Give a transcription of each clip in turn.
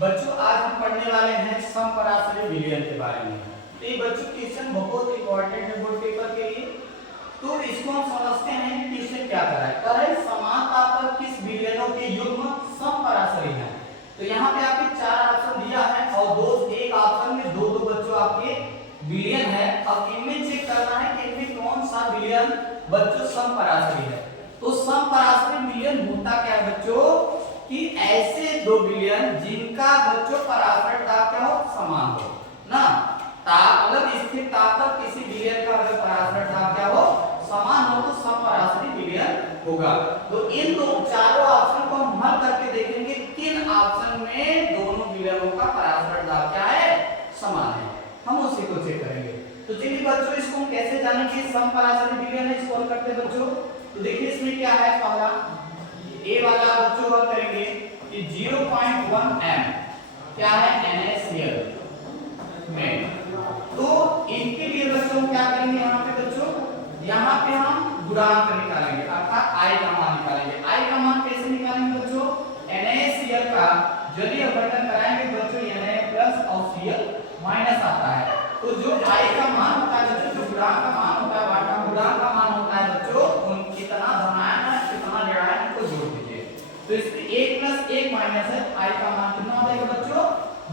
बच्चों आज हम पढ़ने वाले हैं समपराशरी विलयन के बारे में। तो ये बच्चों क्वेश्चन बहुत इंपॉर्टेंट है बोर्ड पेपर के लिए। तो इसको हम समझते हैं कि इससे क्या करा है। कह रहे समानता पर किस विलयनों के युग्म समपराशरी हैं। तो यहाँ पे आपके चार ऑप्शन दिया है और दो एक ऑप्शन में दो दो बच्चों आपके विलयन है। अब इनमें चेक करना है कि इनमें कौन सा विलयन बच्चों समपराशरी है। तो समपराशरी विलयन होता क्या है बच्चों कि ऐसे दो विलयन जिनका बच्चों पराशरता क्या हो समान हो ना। मतलब स्थिर ताकत किसी विलयन का अगर पराशरता क्या हो समान हो तो समपराशरी विलयन होगा। तो इन दो चारों ऑप्शन को हम हल करके देखेंगे किन ऑप्शन में दोनों विलयनों का पराशरता क्या है समान है। हम उसी को चेक करेंगे। तो चलिए बच्चों इसको हम कैसे जानेंगे समपराशरी विलयन है इसको हल करते बच्चों। तो देखिए इसमें क्या है पहला ए वाला बच्चों हल करेंगे कि 0.1 m क्या है NaCl में। तो इनके लिए बच्चों क्या करेंगे यहाँ पे बच्चों यहाँ पे हम गुणांक निकालेंगे अर्थात I का मान निकालेंगे। I का मान कैसे निकालेंगे बच्चों NaCl का यदि अपवर्तन कराएंगे बच्चों Na प्लस और Cl माइनस आता है। तो जो I का मान होता है बच्चों जो गुणांक का मान होता है वाटा गुणांक का मान होता है बच्चों उन कितना धनायन है कितना ऋणायन को जोड़ दीजिए। तो इसमें 1 प्लस 1 माइनस है I का मान कितना हो जाएगा बच्चों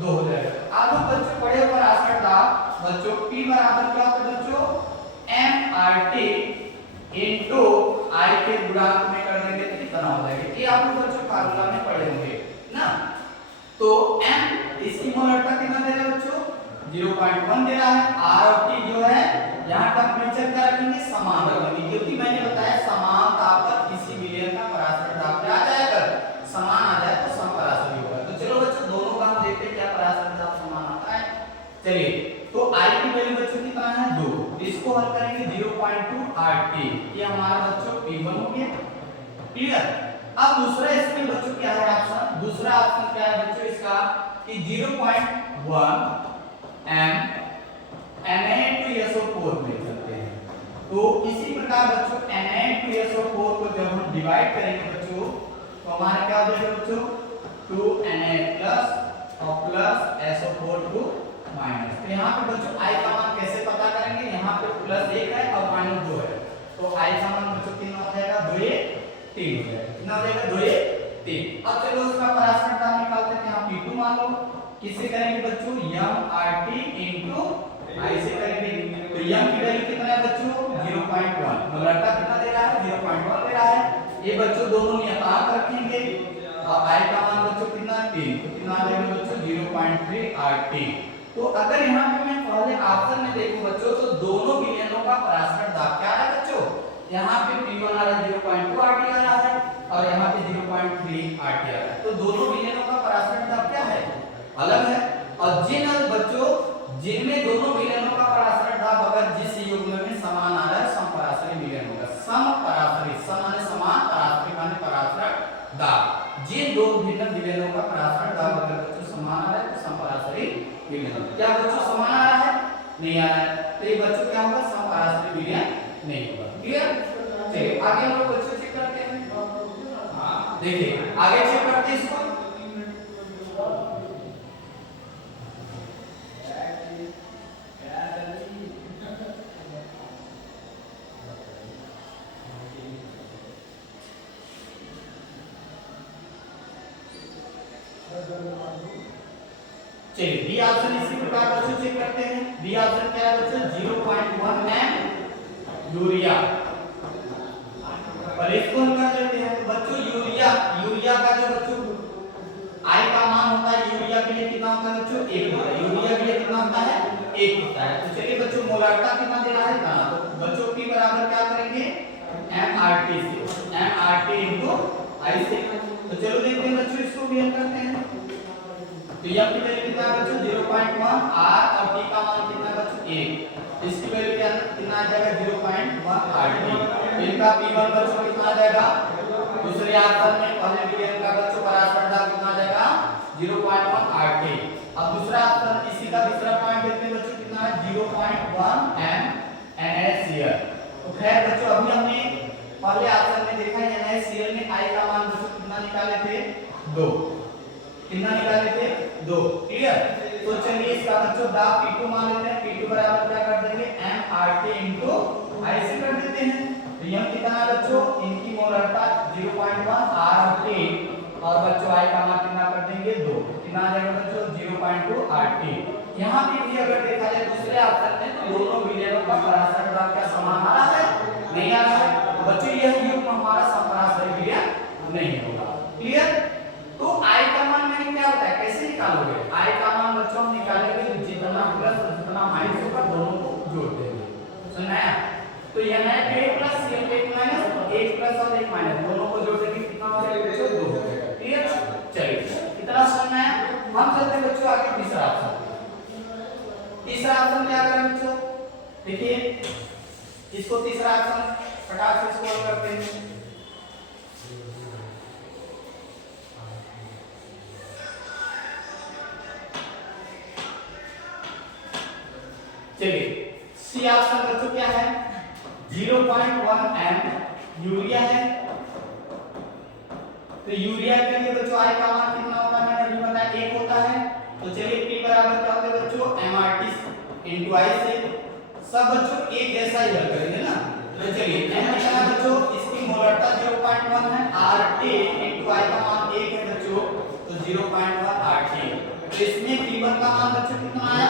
2 हो जाएगा। अब हम बच्चों पढ़े पराशरता बच्चों P बराबर क्या होता है बच्चों mRT इनटू I के गुणांक में कर देंगे तो कितना हो जाएगा। ये आप लोग बच्चों फार्मूला में पढ़े होंगे ना। तो m इसकी मोलरता कितना दे रहा है बच्चों 0.1 दे रहा है। R और T जो है यहाँ टेंपरेचर क्या रखेंगे समान रखेंगे क्योंकि मैंने बताया समान ताप पर किसी विलयन का पराशरता क्या आ जाएगा समान आ जाए तो समपराशरी होगा। तो चलो बच्चों दोनों का हम देखते हैं क्या पराशरता समान आता है। चलिए तो I की वैल्यू बच्चों कितना है 2 इसको हल करेंगे 0.2 RT ये हमारा बच्चों P1 हो गया क्लियर। अब दूसरा इसमें बच्चों क्या है ऑप्शन दूसरा ऑप्शन क्या है बच्चों इसका कि 0.1 m Na2SO4 में चलते हैं। तो इसी प्रकार बच्चों Na2SO4 को जब हम डिवाइड करेंगे बच्चों तो हमारा क्या हो जाएगा बच्चों 2Na प्लस और प्लस SO4 2 माइनस। तो यहाँ पे बच्चों I का मान कैसे पता करेंगे यहाँ पे प्लस 1 है और माइनस 2 है तो I का मान बच्चों कितना हो जाएगा 2 3 हो जाएगा कितना हो जाएगा 2 3। अब चलो उसका पराशरता निकालते हैं यहाँ P2 मान लो किससे करेंगे बच्चों mRT इनटू I से करेंगे। तो m की वैल्यू कितना है बच्चों 0.1 मोलरता कितना दे रहा है 0.1 दे रहा है। ये बच्चों दोनों नियतांक रखेंगे और I का मान बच्चों कितना 3 तो कितना आ जाएगा बच्चों 0.3 RT। तो अगर यहाँ पे मैं पहले ऑप्शन में देखूं बच्चों तो दोनों विलयनों का पराशरता क्या है बच्चों यहाँ पे P1 आ रहा है 0.2 RT आ रहा है और यहाँ पे 0.3 RT आ रहा है। तो दोनों विलयनों का पराशरता क्या है अलग है। और जिन बच्चों जिनमें दोनों विलयनों का पराशरता अगर जिस युग्म में समान आ रहा है समपराशरी विलयन होगा। समपराशरी सम माने समान पराशरी माने पराशरता जिन दो भिन्न विलयनों का पराशरता अगर बच्चों समान आ रहा है तो समपराशरी विलयन। क्या बच्चों समान आ रहा है नहीं आ रहा है तो ये बच्चों क्या होगा समपराशरी विलयन नहीं होगा क्लियर। चलिए आगे हम लोग बच्चों चेक करते हैं। देखिए आगे चेक करते हैं इसको। चलिए बी ऑप्शन इसी प्रकार बच्चों चेक करते हैं। बी ऑप्शन क्या है बच्चों 0.1 m यूरिया और इसको हम कर लेते हैं बच्चों यूरिया का जो बच्चों I का मान होता है यूरिया के लिए कितना होता है बच्चों 1 होता है यूरिया के लिए कितना होता है 1 होता है। तो चलिए बच्चों मोलरता कितना दे रहा है तो बच्चों P बराबर क्या करेंगे mRT से mRT इनटू I से। तो चलो देखते हैं बच्चों इसको भी हल करते हैं। तो यह की वैल्यू कितना है बच्चों 0.1 R और T का मान कितना है बच्चों 1 इसकी वैल्यू कितना आ जाएगा 0.1 RT। इनका P1 बच्चों कितना आ जाएगा दूसरे ऑप्शन में पहले विलयन का बच्चों पराशरता कितना आ जाएगा 0.1 RT। अब दूसरा ऑप्शन इसी का दूसरा पॉइंट देखते हैं बच्चों कितना है 0.1 m NaCl। तो खैर बच्चों अभी हमने पहले ऑप्शन में देखा NaCl में I का मान बच्चों कितना निकाले थे 2 कितना निकाले थे 2। क्लियर। तो चलिए इसका बच्चों दाब P2 मान लेते हैं। P2 बराबर क्या कर देंगे mRT into I से कर देते हैं। तो यह कितना है बच्चों, इनकी मोलरता 0.1 RT और बच्चों I का मान कितना कर देंगे 2। कितना आ जाएगा बच्चों 0.2 RT। यहाँ पे भी अगर देखा जाए दूसरे ऑप्शन में तो दोनों विलयनों का पराशर दाब क्या समान आ रहा है, नहीं आ रहा है। तो बच्चों यह युग्म हमारा समपराशरी विलयन नहीं होगा। क्लियर। तो I का मान मैंने क्या बताया कैसे निकालोगे, I का मान बच्चों हम निकालेंगे जितना प्लस और जितना माइनस होगा दोनों को जोड़ देंगे। सुना है। तो यह है 1 प्लस ये 1 माइनस 1 प्लस और 1 माइनस दोनों को जोड़ देंगे कितना हो जाएगा बच्चों 2 हो जाएगा। क्लियर। चलिए इतना समझना है। हम चलते हैं बच्चों आगे तीसरा ऑप्शन। तीसरा ऑप्शन क्या करें बच्चों, देखिए इसको तीसरा ऑप्शन फटाक से सॉल्व करते हैं। चलिए सी ऑप्शन बच्चों क्या है 0.1 m यूरिया है। तो यूरिया के लिए बच्चों I का मान कितना होता है, मैंने अभी बताया 1 होता है। तो चलिए P बराबर क्या होता है बच्चों mRT into I से सब बच्चों एक जैसा ही हल करेंगे ना। तो चलिए m कितना है बच्चों, इसकी मोलरता 0.1 है, RT into I का मान 1 है बच्चों तो 0.1 RT। तो इसमें P1 का मान बच्चों कितना आया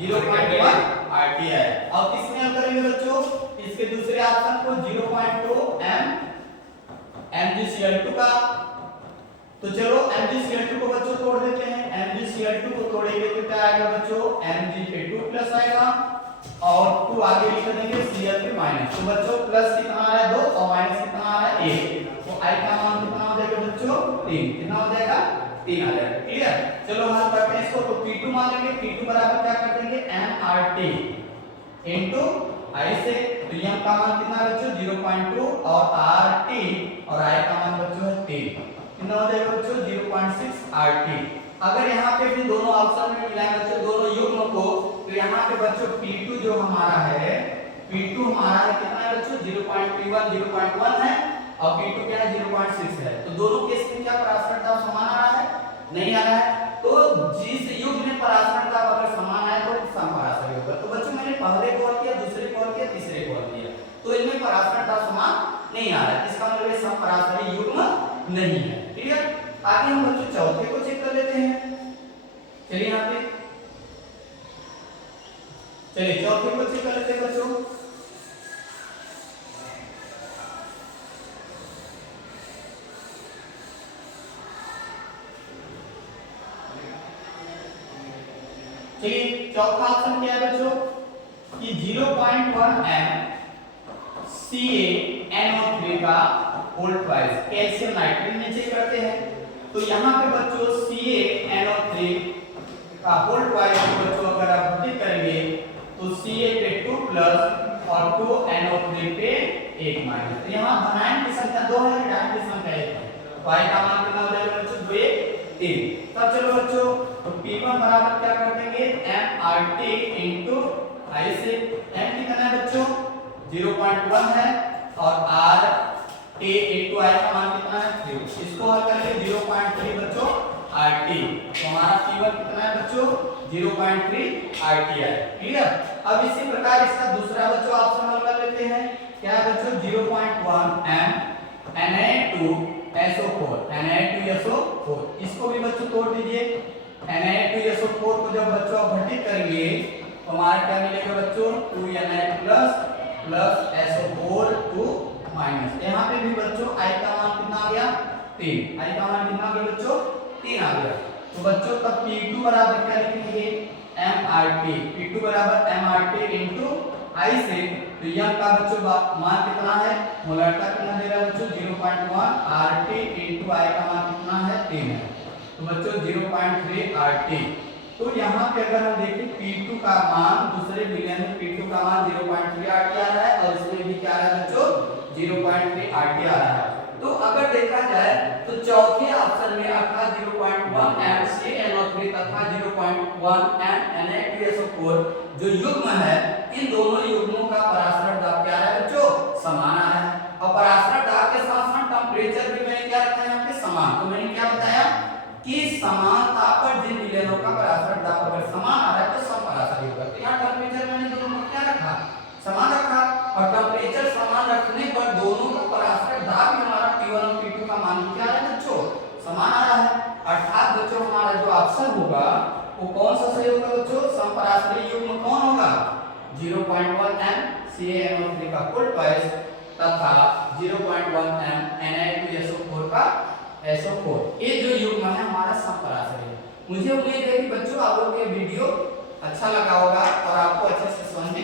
0.1 RT है। अब किसमें हल करेंगे बच्चों, इसके दूसरे ऑप्शन को 0.2 MgCl2 का। तो चलो MgCl2 को बच्चों तोड़ देते हैं। MgCl2 को तोड़ेंगे तो क्या आएगा बच्चों Mgk2+ आएगा और 2 आगे लिख देंगे Cl3 माइनस। तो बच्चों प्लस कितना आ रहा है 2 और माइनस कितना आ रहा है 1। तो I का मान कितना हो जाएगा बच्चों 3। कितना हो जाएगा 3 आ जाएगा। क्लियर। चलो हल करते हैं इसको। तो P2 मान लेंगे। P2 बराबर क्या कर देंगे mRT into I से। तो यह का मान कितना है बच्चों 0.2 और RT और I का मान बच्चों है 3। कितना हो जाएगा बच्चों 0.6 RT। अगर यहाँ पे भी दोनों ऑप्शन में मिलाएं बच्चों दोनों युग्म को तो यहाँ पे बच्चों P2 जो हमारा है P2 हमारा है कितना है बच्चों 0.31 0.1 है और P2 क्या है 0.6 है। तो दोनों केस में क्या पराशर दाब समान आ रहा है, नहीं आ रहा है। तो जिस युग्म में पराशर दाब अगर समान आए तो समपराशरी होगा। तो बच्चों मैंने पहले कॉल किया, दूसरे कॉल किया, तीसरे कॉल किया तो इनमें पराशर दाब समान नहीं आ रहा है। इसका मतलब ये समपराशरी युग्म नहीं है। ठीक है। आगे हम बच्चों चौथे को चेक कर लेते हैं। चलिए यहाँ पे चलिए चौथे को चेक कर लेते हैं बच्चों। चलिए चौथा ऑप्शन क्या है बच्चों कि 0.1 m CaNO3 का होल ट्वाइस कैल्शियम नाइट्रेट में चेक करते हैं। तो यहाँ पे बच्चों CaNO3 का होल ट्वाइस को बच्चों अगर आप भर्ती करेंगे तो Ca पे 2 प्लस और 2 NO3 पे 1 माइनस। तो यहाँ धनायन की संख्या 2 है, ऋणायन की संख्या 1 है। तो I का मान कितना हो जाएगा बच्चों 2 1 3। तब चलो बच्चों तो P1 बराबर क्या कर देंगे mRT into I से। m कितना है बच्चों 0.1 है और RT into I का मान कितना है 3। इसको हल करेंगे 0.3 बच्चों RT। तो हमारा P1 कितना है बच्चों 0.3 RT है। क्लियर। अब इसी प्रकार इसका दूसरा बच्चों ऑप्शन हल कर लेते हैं। क्या है बच्चों 0.1 m Na2SO4 Na2SO4। इसको भी बच्चों तोड़ दीजिए। Na2SO4 को जब बच्चों आप घटित करेंगे तो हमारा क्या मिलेगा बच्चों 2Na+ प्लस SO4 2 माइनस। यहाँ पे भी बच्चों I का मान कितना आ गया 3। I का मान कितना आ गया बच्चों 3 आ गया। तो बच्चों तब P2 बराबर क्या लिखेंगे mRT। P2 बराबर mRT into I से। तो यह का बच्चों मान कितना है मोलरता कितना दे रहा है बच्चों 0.1 RT into I का मान कितना है 3 है। तो बच्चों 0.3 RT। तो यहाँ पे अगर हम देखें P2 का मान दूसरे विलयन में P2 का मान 0.3 RT आ रहा है और इसमें भी क्या आ रहा है बच्चों 0.3 RT आ रहा है। तो अगर देखा जाए तो चौथे ऑप्शन में अर्थात 0.1 m CaNO3 तथा 0.1 m Na2SO4 जो युग्म है इन दोनों युग्मों का पराशर दाब क्या है बच्चों समान आ रहा है। और पराशर दाब के साथ साथ टेंपरेचर भी मैंने क्या रखा है यहाँ पे समान। तो मैंने क्या बताया कि समान ताप पर जिन विलयनों का पराशर दाब अगर समान आ रहा है तो समपराशरी होगा। तो यहाँ टेम्परेचर मैंने दोनों को क्या रखा, समान रखा, और टेम्परेचर समान रखने पर दोनों का पराशर दाब भी हमारा T1 और T2 का मान क्या आ रहा है बच्चों, समान आ रहा है। अर्थात बच्चों हमारा जो ऑप्शन होगा वो कौन सा सही होगा बच्चों, समपराशरी युग्म कौन होगा, 0.1 m CaNO3 का कुल ट्वाइस तथा 0.1 m Na2SO4 का SO4, ये जो युग्म है हमारा समपराशरी है। मुझे उम्मीद है कि बच्चों आप लोग ये वीडियो अच्छा लगा होगा और आपको अच्छे से समझ में